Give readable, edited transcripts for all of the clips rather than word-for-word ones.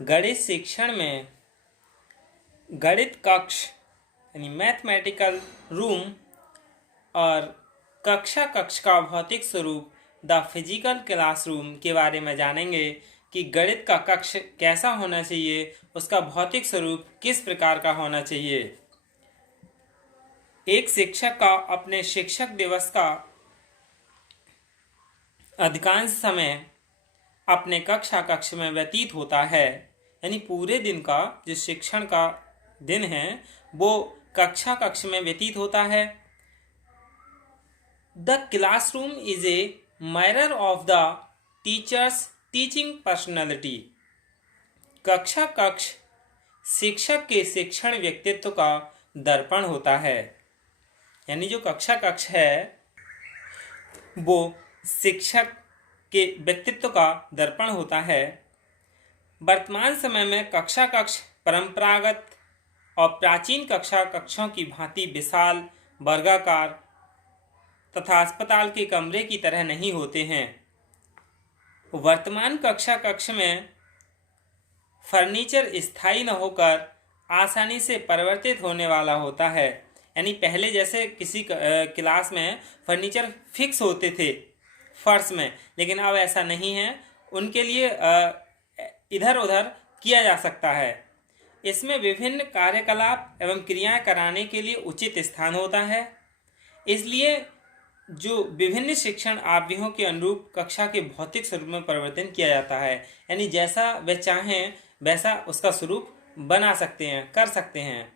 गणित शिक्षण में गणित कक्ष यानी मैथमेटिकल रूम और कक्ष का भौतिक स्वरूप द फिजिकल क्लासरूम के बारे में जानेंगे कि गणित का कक्ष कैसा होना चाहिए, उसका भौतिक स्वरूप किस प्रकार का होना चाहिए। एक शिक्षक का अपने शिक्षक दिवस का अधिकांश समय अपने कक्ष में व्यतीत होता है, यानी पूरे दिन का जो शिक्षण का दिन है वो कक्ष में व्यतीत होता है। The classroom is a mirror of the teachers teaching personality. कक्ष शिक्षक के शिक्षण व्यक्तित्व का दर्पण होता है, यानी जो कक्ष है वो शिक्षक के व्यक्तित्व का दर्पण होता है। वर्तमान समय में कक्ष परंपरागत और प्राचीन कक्षों की भांति विशाल, वर्गाकार तथा अस्पताल के कमरे की तरह नहीं होते हैं। वर्तमान कक्ष में फर्नीचर स्थायी न होकर आसानी से परिवर्तित होने वाला होता है, यानी पहले जैसे किसी क्लास में फर्नीचर फिक्स होते थे फर्श में, लेकिन अब ऐसा नहीं है, उनके लिए इधर उधर किया जा सकता है। इसमें विभिन्न कार्यकलाप एवं क्रियाएं कराने के लिए उचित स्थान होता है। इसलिए जो विभिन्न शिक्षण आवधियों के अनुरूप कक्षा के भौतिक स्वरूप में परिवर्तन किया जाता है, यानी जैसा वे चाहें वैसा उसका स्वरूप बना सकते हैं, कर सकते हैं।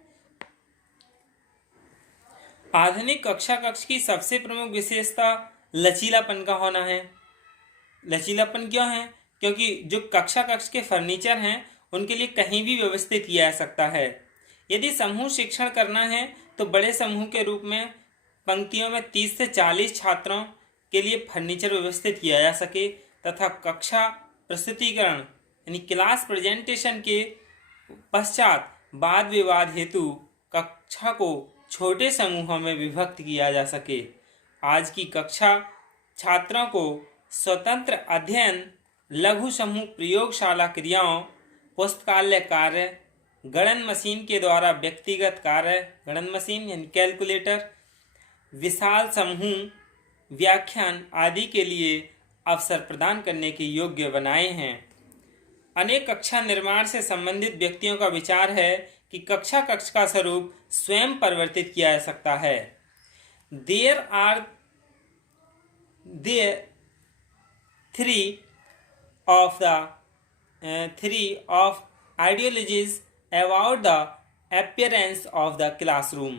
आधुनिक कक्ष की सबसे प्रमुख विशेषता लचीलापन का होना है। लचीलापन क्यों है? क्योंकि जो कक्ष के फर्नीचर हैं उनके लिए कहीं भी व्यवस्थित किया जा सकता है। यदि समूह शिक्षण करना है तो बड़े समूह के रूप में पंक्तियों में 30 से 40 छात्रों के लिए फर्नीचर व्यवस्थित किया जा सके तथा कक्षा प्रस्तुतिकरण यानी क्लास प्रेजेंटेशन के पश्चात वाद विवाद हेतु कक्षा को छोटे समूहों में विभक्त किया जा सके। आज की कक्षा छात्रों को स्वतंत्र अध्ययन, लघु समूह प्रयोगशाला क्रियाओं, पुस्तकालय कार्य, गणन मशीन के द्वारा व्यक्तिगत कार्य, गणन मशीन यानी कैलकुलेटर, विशाल समूह व्याख्यान आदि के लिए अवसर प्रदान करने के योग्य बनाए हैं। अनेक कक्षा निर्माण से संबंधित व्यक्तियों का विचार है कि कक्ष का स्वरूप स्वयं परिवर्तित किया जा सकता है। There are three of ideologies about the appearance of the classroom।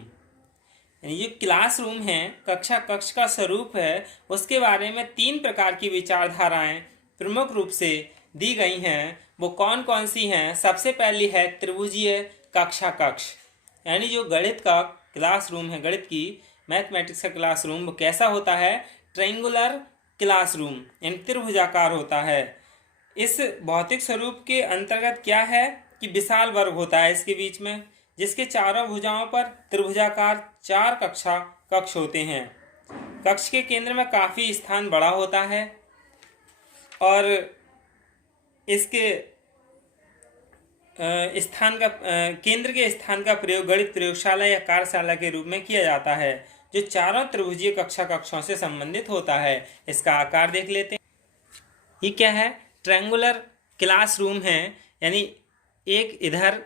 ये क्लासरूम है, कक्ष का स्वरूप है, उसके बारे में 3 प्रकार की विचारधाराएं प्रमुख रूप से दी गई हैं। वो कौन कौन सी हैं? सबसे पहली है त्रिभुजीय कक्ष, यानी जो गणित का क्लासरूम है, गणित की मैथमेटिक्स का क्लासरूम वो कैसा होता है? ट्रायंगुलर क्लासरूम यानी त्रिभुजाकार होता है। इस भौतिक स्वरूप के अंतर्गत क्या है कि विशाल वर्ग होता है इसके बीच में, जिसके चारों भुजाओं पर त्रिभुजाकार 4 कक्ष होते हैं। कक्ष के केंद्र में काफ़ी स्थान बड़ा होता है और इसके केंद्र के स्थान का प्रयोग गणित प्रयोगशाला या कार्यशाला के रूप में किया जाता है, जो चारों त्रिभुजीय कक्षों से संबंधित होता है। इसका आकार देख लेते हैं। ये क्या है? ट्रायंगुलर क्लासरूम है, यानी एक इधर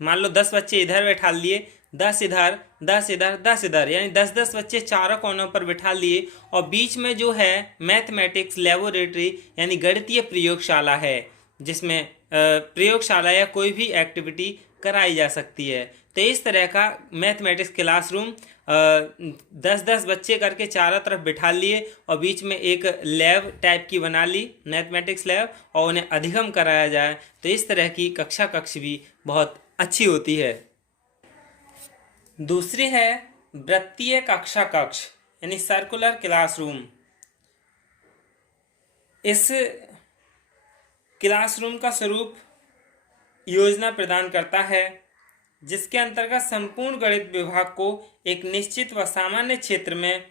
मान लो 10 बच्चे इधर बैठा लिए, 10 इधर, 10 इधर, 10 इधर, यानी 10-10 बच्चे चारों कोनों पर बिठा लिए और बीच में जो है मैथमेटिक्स लेबोरेटरी यानी गणितीय प्रयोगशाला है, जिसमें प्रयोगशाला या कोई भी एक्टिविटी कराई जा सकती है। तो इस तरह का मैथमेटिक्स क्लासरूम 10-10 बच्चे करके चारों तरफ बिठा लिए और बीच में एक लैब टाइप की बना ली, मैथमेटिक्स लैब, और उन्हें अधिगम कराया जाए। तो इस तरह की कक्ष भी बहुत अच्छी होती है। दूसरी है वृत्तीय कक्ष यानी सर्कुलर क्लासरूम। इस क्लासरूम का स्वरूप योजना प्रदान करता है, जिसके अंतर्गत संपूर्ण गणित विभाग को एक निश्चित व सामान्य क्षेत्र में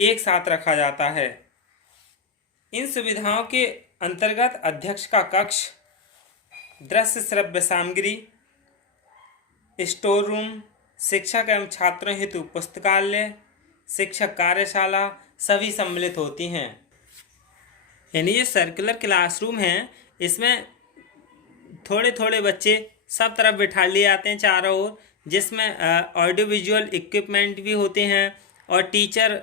एक साथ रखा जाता है। इन सुविधाओं के अंतर्गत अध्यक्ष का कक्ष, दृश्य श्रव्य सामग्री, स्टोर रूम, शिक्षक एवं छात्रों हेतु पुस्तकालय, शिक्षक कार्यशाला सभी सम्मिलित होती हैं। यानी ये सर्कुलर क्लासरूम है, इसमें थोड़े थोड़े बच्चे सब तरफ बिठा लिए जाते हैं चारों ओर, जिसमें ऑडियो विजुअल इक्विपमेंट भी होते हैं और टीचर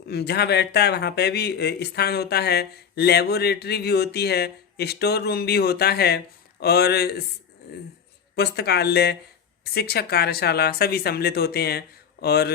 जहाँ बैठता है वहाँ पे भी स्थान होता है, लेबोरेटरी भी होती है, स्टोर रूम भी होता है और पुस्तकालय, शिक्षक कार्यशाला सभी सम्मिलित होते हैं। और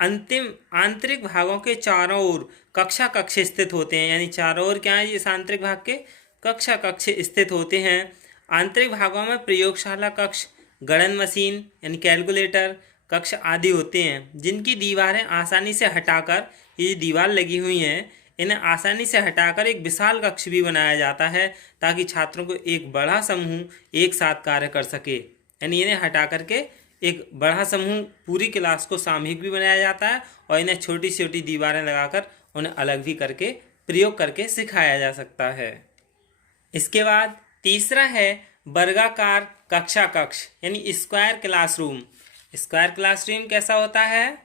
अंतिम आंतरिक भागों के चारों ओर कक्षा कक्ष स्थित होते हैं। यानी चारों ओर क्या है, इस आंतरिक भाग के कक्षा कक्ष स्थित होते हैं। आंतरिक भागों में प्रयोगशाला कक्ष, गणन मशीन यानी कैलकुलेटर कक्ष आदि होते हैं, जिनकी दीवारें आसानी से हटाकर, ये दीवार लगी हुई हैं, इन्हें आसानी से हटाकर एक विशाल कक्ष भी बनाया जाता है ताकि छात्रों को एक बड़ा समूह एक साथ कार्य कर सके। यानी इन्हें हटा करके एक बड़ा समूह पूरी क्लास को सामूहिक भी बनाया जाता है और इन्हें छोटी छोटी दीवारें लगाकर उन्हें अलग भी करके प्रयोग करके सिखाया जा सकता है। इसके बाद तीसरा है वर्गाकार कक्षा कक्ष यानी स्क्वायर क्लासरूम। स्क्वायर क्लासरूम कैसा होता है?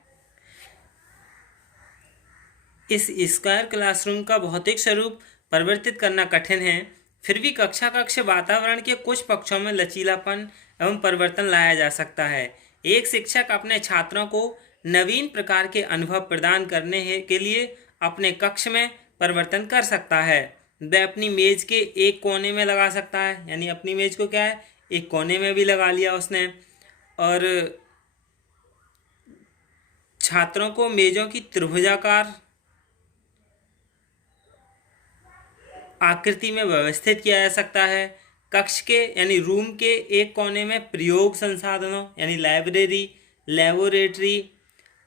इस स्क्वायर क्लासरूम का भौतिक स्वरूप परिवर्तित करना कठिन है, फिर भी कक्षा कक्ष वातावरण के कुछ पक्षों में लचीलापन एवं परिवर्तन लाया जा सकता है। एक शिक्षक अपने छात्रों को नवीन प्रकार के अनुभव प्रदान करने के लिए अपने कक्ष में परिवर्तन कर सकता है। वह अपनी मेज के एक कोने में लगा सकता है, यानी अपनी मेज को क्या है, एक कोने में भी लगा लिया उसने, और छात्रों को मेजों की त्रिभुजाकार आकृति में व्यवस्थित किया जा सकता है। कक्ष के यानी रूम के एक कोने में प्रयोग संसाधनों यानी लाइब्रेरी, लेबोरेटरी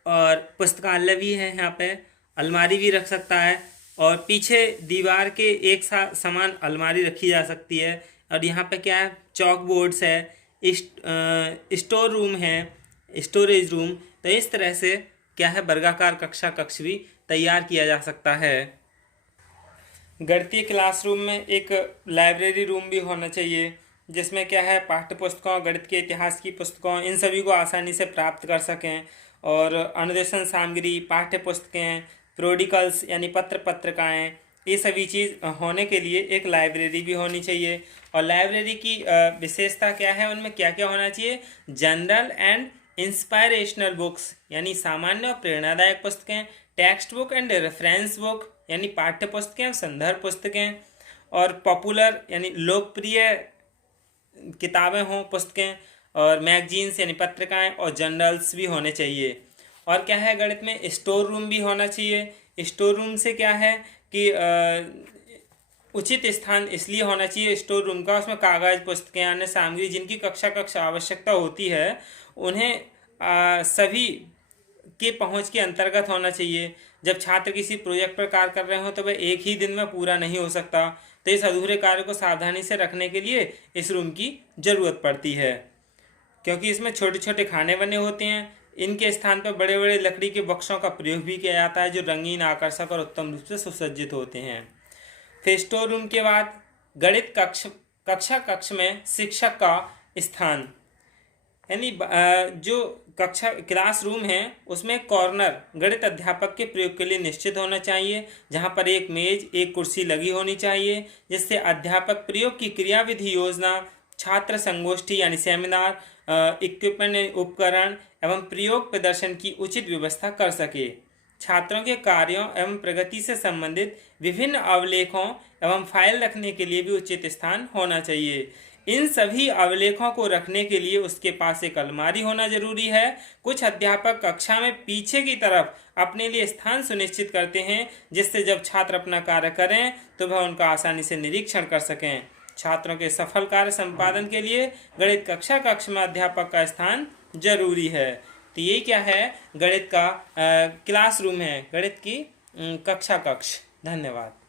और पुस्तकालय भी है, यहाँ पे अलमारी भी रख सकता है, और पीछे दीवार के एक समान अलमारी रखी जा सकती है। और यहाँ पे क्या है, चॉक बोर्ड्स है, स्टोर रूम है, स्टोरेज रूम। तो इस तरह से क्या है, वर्गाकार कक्षा कक्ष भी तैयार किया जा सकता है। गणितीय क्लासरूम में एक लाइब्रेरी रूम भी होना चाहिए, जिसमें क्या है, पाठ्य पुस्तकों, गणित के इतिहास की पुस्तकों, इन सभी को आसानी से प्राप्त कर सकें। और अनुदेशन सामग्री, पाठ्य पुस्तकें, प्रोडिकल्स यानी पत्र पत्रिकाएँ, ये सभी चीज़ होने के लिए एक लाइब्रेरी भी होनी चाहिए। और लाइब्रेरी की विशेषता क्या है, उनमें क्या क्या होना चाहिए? जनरल एंड इंस्पायरेशनल बुक्स यानी सामान्य और प्रेरणादायक पुस्तकें, text book and reference book यानी पाठ्य पुस्तकें और संदर्भ पुस्तकें, और पॉपुलर यानी लोकप्रिय किताबें हों, पुस्तकें, और मैगजीन्स यानी पत्रिकाएं, और जर्नल्स भी होने चाहिए। और क्या है, गणित में स्टोर रूम भी होना चाहिए। स्टोर रूम से क्या है कि उचित स्थान इसलिए होना चाहिए स्टोर रूम का, उसमें कागज, पुस्तकें, अन्य सामग्री जिनकी कक्षा कक्षा आवश्यकता होती है, उन्हें सभी के पहुंच के अंतर्गत होना चाहिए। जब छात्र किसी प्रोजेक्ट पर कार्य कर रहे हो तो वह एक ही दिन में पूरा नहीं हो सकता, तो इस अधूरे कार्य को सावधानी से रखने के लिए इस रूम की ज़रूरत पड़ती है, क्योंकि इसमें छोटे छोटे खाने बने होते हैं। इनके स्थान पर बड़े बड़े लकड़ी के बक्सों का प्रयोग भी किया जाता है, जो रंगीन, आकर्षक और उत्तम रूप से सुसज्जित होते हैं। फिर स्टोर रूम के बाद गणित कक्षा कक्ष में शिक्षक का स्थान, यानी जो कक्षा क्लासरूम है उसमें कॉर्नर गणित अध्यापक के प्रयोग के लिए निश्चित होना चाहिए, जहां पर एक मेज, एक कुर्सी लगी होनी चाहिए, जिससे अध्यापक प्रयोग की क्रियाविधि योजना, छात्र संगोष्ठी यानी सेमिनार, इक्विपमेंट, उपकरण एवं प्रयोग प्रदर्शन की उचित व्यवस्था कर सके। छात्रों के कार्यों एवं प्रगति से संबंधित विभिन्न अवलेखों एवं फाइल रखने के लिए भी उचित स्थान होना चाहिए। इन सभी अवलेखों को रखने के लिए उसके पास एक अलमारी होना जरूरी है। कुछ अध्यापक कक्षा में पीछे की तरफ अपने लिए स्थान सुनिश्चित करते हैं, जिससे जब छात्र अपना कार्य करें तो वह उनका आसानी से निरीक्षण कर सकें। छात्रों के सफल कार्य संपादन के लिए गणित कक्षा कक्ष में अध्यापक का स्थान जरूरी है। तो ये क्या है, गणित का क्लासरूम है, गणित की कक्षा कक्ष। धन्यवाद।